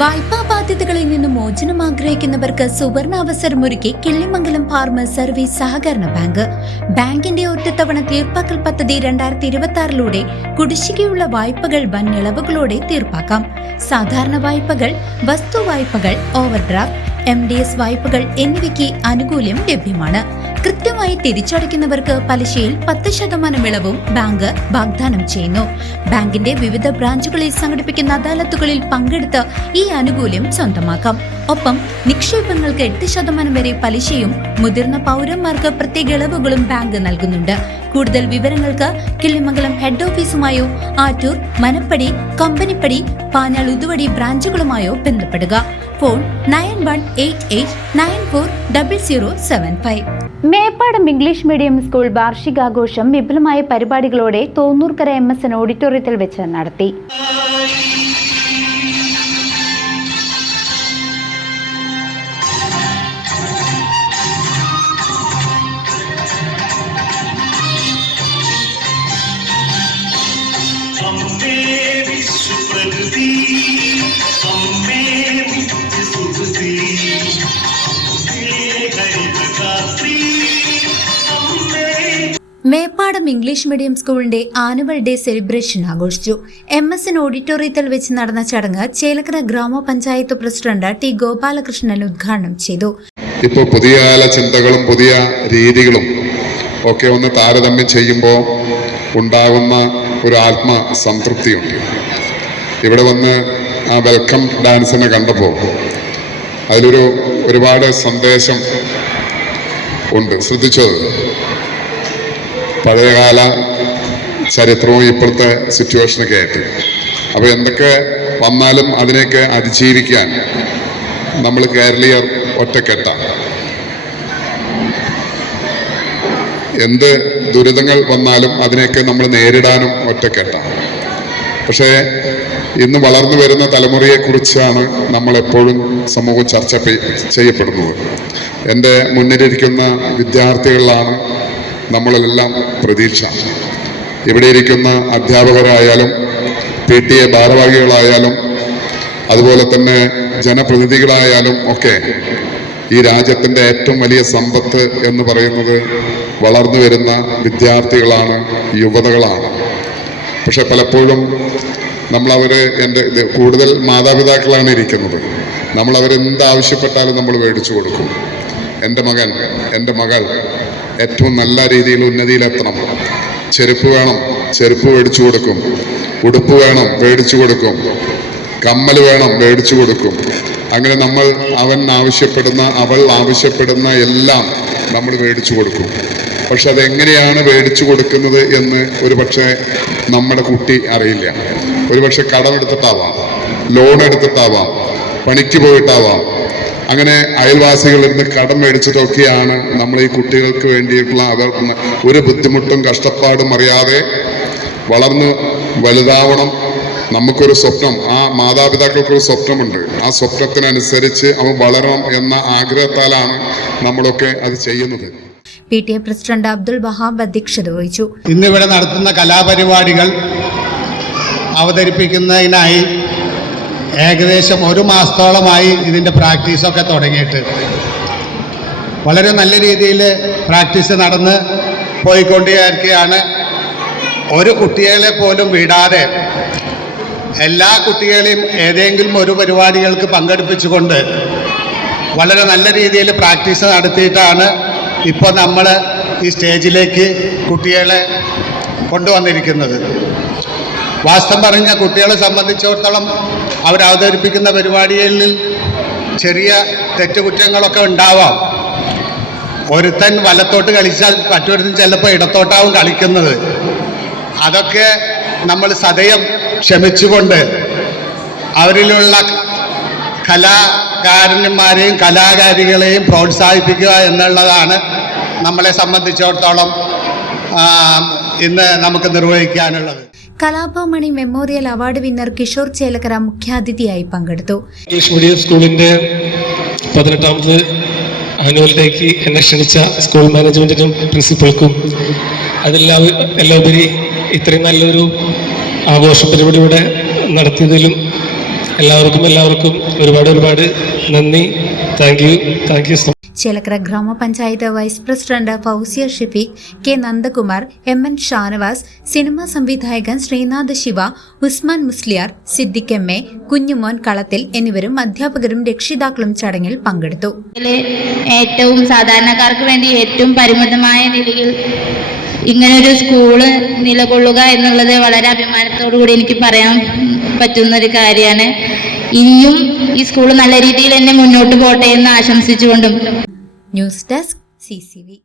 വായ്പാ ബാധ്യതകളിൽ നിന്ന് മോചനം ആഗ്രഹിക്കുന്നവർക്ക് സുവർണ അവസരമൊരുക്കി കിള്ളിമംഗലം ഫാർമേഴ്സ് സർവീസ് സഹകരണ ബാങ്ക്. ബാങ്കിന്റെ ഒറ്റത്തവണ തീർപ്പാക്കൽ പദ്ധതി 2026 കുടിശ്ശികയുള്ള വായ്പകൾ വൻ ഇളവുകളോടെ തീർപ്പാക്കാം. സാധാരണ വായ്പകൾ, വസ്തു വായ്പകൾ, ഓവർഡ്രാഫ്റ്റ്, MDS വായ്പകൾ എന്നിവയ്ക്ക് ആനുകൂല്യം ലഭ്യമാണ്. കൃത്യമായി തിരിച്ചടയ്ക്കുന്നവർക്ക് പലിശയിൽ 10% ഇളവും ബാങ്ക് വാഗ്ദാനം ചെയ്യുന്നു. ബാങ്കിന്റെ വിവിധ ബ്രാഞ്ചുകളിൽ സംഘടിപ്പിക്കുന്ന അദാലത്തുകളിൽ പങ്കെടുത്ത് ഈ ആനുകൂല്യം സ്വന്തമാക്കാം. ഒപ്പം നിക്ഷേപങ്ങൾക്ക് 8% വരെ പലിശയും മുതിർന്ന പൗരന്മാർക്ക് പ്രത്യേക ഇളവുകളും ബാങ്ക് നൽകുന്നുണ്ട്. കൂടുതൽ വിവരങ്ങൾക്ക് കിള്ളിമംഗലം ഹെഡ് ഓഫീസുമായോ ആറ്റൂർ, മനപ്പടി, കമ്പനിപ്പടി, പാഞ്ഞാൾ, ഉതുവടി ബ്രാഞ്ചുകളുമായോ ബന്ധപ്പെടുക. Phone 9188940075. Meppadam English medium school വാർഷികാഘോഷം വിപുലമായ പരിപാടികളോടെ തോന്നൂർക്കര MSN ഓഡിറ്റോറിയത്തിൽ വെച്ച് നടത്തി. മേപ്പാടം ഇംഗ്ലീഷ് മീഡിയം സ്കൂളിന്റെ ആനുവൽ ഡേ സെലിബ്രേഷൻ ആഘോഷിച്ചു. MSN ഓഡിറ്റോറിയത്തിൽ വെച്ച് നടന്ന ചടങ്ങ് ചേലക്കര ഗ്രാമപഞ്ചായത്ത് പ്രസിഡന്റ് T. ഗോപാലകൃഷ്ണൻ ഉദ്ഘാടനം ചെയ്തു. ഇപ്പോൾ പുതിയ കാല ചിന്തകളും പുതിയ രീതികളും ഒക്കെ ഒന്ന് താരതമ്യം ചെയ്യുമ്പോൾ ഉണ്ടാകുന്ന ഒരു ആത്മസംതൃപ്തിയുണ്ട്. ഇവിടെ വന്ന് ആ വെൽക്കം ഡാൻസിനെ കണ്ടപ്പോൾ ഒരുപാട് സന്ദേശം ഉണ്ട്. ശ്രദ്ധിച്ചത് പഴയകാല ചരിത്രവും ഇപ്പോഴത്തെ സിറ്റുവേഷനൊക്കെ ആയിട്ട്. അപ്പോൾ എന്തൊക്കെ വന്നാലും അതിനെയൊക്കെ അതിജീവിക്കാൻ നമ്മൾ കേരളീയർ ഒറ്റക്കെട്ടാണ്. എന്ത് ദുരിതങ്ങൾ വന്നാലും അതിനെയൊക്കെ നമ്മൾ നേരിടാനും ഒറ്റക്കെട്ടാണ്. പക്ഷേ ഇന്ന് വളർന്നു വരുന്ന തലമുറയെക്കുറിച്ചാണ് നമ്മളെപ്പോഴും സമൂഹം ചർച്ച ചെയ്യപ്പെടുന്നത്. എൻ്റെ മുന്നിലിരിക്കുന്ന വിദ്യാർത്ഥികളിലാണ് നമ്മളെല്ലാം പ്രതീക്ഷ. ഇവിടെ ഇരിക്കുന്ന അധ്യാപകരായാലും PTA ഭാരവാഹികളായാലും അതുപോലെ തന്നെ ജനപ്രതിനിധികളായാലും ഒക്കെ ഈ രാജ്യത്തിൻ്റെ ഏറ്റവും വലിയ സമ്പത്ത് എന്ന് പറയുന്നത് വളർന്നു വരുന്ന വിദ്യാർത്ഥികളാണ്, യുവതകളാണ്. പക്ഷെ പലപ്പോഴും കൂടുതൽ മാതാപിതാക്കളാണ് ഇരിക്കുന്നത്. നമ്മളവരെന്താവശ്യപ്പെട്ടാലും നമ്മൾ മേടിച്ചു കൊടുക്കും. എൻ്റെ മകൻ, എൻ്റെ മകൾ ഏറ്റവും നല്ല രീതിയിൽ ഉന്നതിയിലെത്തണം. ചെരുപ്പ് വേണം, ചെരുപ്പ് മേടിച്ചു കൊടുക്കും. ഉടുപ്പ് വേണം, മേടിച്ചു കൊടുക്കും. കമ്മൽ വേണം, മേടിച്ചു കൊടുക്കും. അങ്ങനെ അവൾ ആവശ്യപ്പെടുന്ന എല്ലാം നമ്മൾ മേടിച്ചു കൊടുക്കും. പക്ഷെ അതെങ്ങനെയാണ് മേടിച്ചു കൊടുക്കുന്നത് എന്ന് ഒരുപക്ഷെ നമ്മുടെ കുട്ടി അറിയില്ല. ഒരുപക്ഷെ കടമെടുത്തിട്ടാവാം, ലോൺ എടുത്തിട്ടാവാം, പണിക്ക് പോയിട്ടാവാം. അങ്ങനെ അയൽവാസികളിൽ നിന്ന് കടം മേടിച്ചിട്ടൊക്കെയാണ് നമ്മൾ ഈ കുട്ടികൾക്ക് വേണ്ടിയിട്ടുള്ള ഒരു ബുദ്ധിമുട്ടും കഷ്ടപ്പാടും അറിയാതെ വളർന്ന് വലുതാവണം. നമുക്കൊരു സ്വപ്നം, ആ മാതാപിതാക്കൾക്കൊരു സ്വപ്നമുണ്ട്. ആ സ്വപ്നത്തിനനുസരിച്ച് അവൻ വളരണം എന്ന ആഗ്രഹത്താലാണ് നമ്മളൊക്കെ അത് ചെയ്യുന്നത്. PTA പ്രസിഡന്റ് അബ്ദുൽ വഹാബ് അധ്യക്ഷത വഹിച്ചു. ഇന്നിവിടെ നടത്തുന്ന കലാപരിപാടികൾ അവതരിപ്പിക്കുന്നതിനായി ഏകദേശം 1 മാസത്തോളമായി ഇതിൻ്റെ പ്രാക്ടീസൊക്കെ തുടങ്ങിയിട്ട് വളരെ നല്ല രീതിയിൽ പ്രാക്ടീസ് നടന്ന് പോയിക്കൊണ്ടിരിക്കുകയാണ്. ഒരു കുട്ടികളെ പോലും വിടാതെ എല്ലാ കുട്ടികളെയും ഏതെങ്കിലും ഒരു പരിപാടികൾക്ക് പങ്കെടുപ്പിച്ചുകൊണ്ട് വളരെ നല്ല രീതിയിൽ പ്രാക്ടീസ് നടത്തിയിട്ടാണ് ഇപ്പോൾ നമ്മൾ ഈ സ്റ്റേജിലേക്ക് കുട്ടികളെ കൊണ്ടുവന്നിരിക്കുന്നത്. വാസ്തവം പറഞ്ഞ കുട്ടികളെ സംബന്ധിച്ചിടത്തോളം അവരവതരിപ്പിക്കുന്ന പരിപാടികളിൽ ചെറിയ തെറ്റുകുറ്റങ്ങളൊക്കെ ഉണ്ടാവാം. ഒരുത്തൻ വലത്തോട്ട് കളിച്ചാൽ മറ്റൊരുത്തൻ ചിലപ്പോൾ ഇടത്തോട്ടാവും കളിക്കുന്നത്. അതൊക്കെ നമ്മൾ സദയം ക്ഷമിച്ചുകൊണ്ട് അവരിലുള്ള കലാകാരന്മാരെയും കലാകാരികളെയും പ്രോത്സാഹിപ്പിക്കുക എന്നുള്ളതാണ് നമ്മളെ സംബന്ധിച്ചിടത്തോളം ഇന്ന് നമുക്ക് നിർവഹിക്കാനുള്ളത്. Kalabhamani memorial award winner Kishore Chelakkara മുഖ്യാതിഥിയായി പങ്കെടുത്തു. ഇംഗ്ലീഷ് മീഡിയം സ്കൂളിന്റെ 18ാമത് ആനുവൽ ഡേക്ക് എന്നെ ക്ഷണിച്ച സ്കൂൾ മാനേജ്മെന്റിനും പ്രിൻസിപ്പൾക്കും എല്ലാം ഉപരി ഇത്രയും നല്ലൊരു ആഘോഷ പരിപാടി ഇവിടെ നടത്തിയതിലും എല്ലാവർക്കും ഒരുപാട് നന്ദി. Thank you so much. Chelakkara grama panchayat vice president Fousiya Shafeeq, K Nandakumar, M N. Shanavas, cinema സംവിധായകൻ ശ്രീനാഥ് ശിവ, ഉസ്മാൻ മുസ്ലിയാർ, സിദ്ദിഖ് എം.എ, കുഞ്ഞുമോൻ കളത്തിൽ എന്നിവരും അധ്യാപകരും രക്ഷിതാക്കളും ചടങ്ങിൽ പങ്കെടുത്തു. ഏറ്റവും സാധാരണക്കാർക്ക് വേണ്ടി ഏറ്റവും പരിമിതമായ നിലയിൽ ഇങ്ങനൊരു സ്കൂള് നിലകൊള്ളുക എന്നുള്ളത് വളരെ അഭിമാനത്തോടു കൂടി എനിക്ക് പറയാൻ പറ്റുന്ന ഒരു കാര്യമാണ്. ഇനിയും ഈ സ്കൂൾ നല്ല രീതിയിൽ തന്നെ മുന്നോട്ട് പോട്ടെ എന്ന് ആശംസിച്ചുകൊണ്ടും. News desk CCV.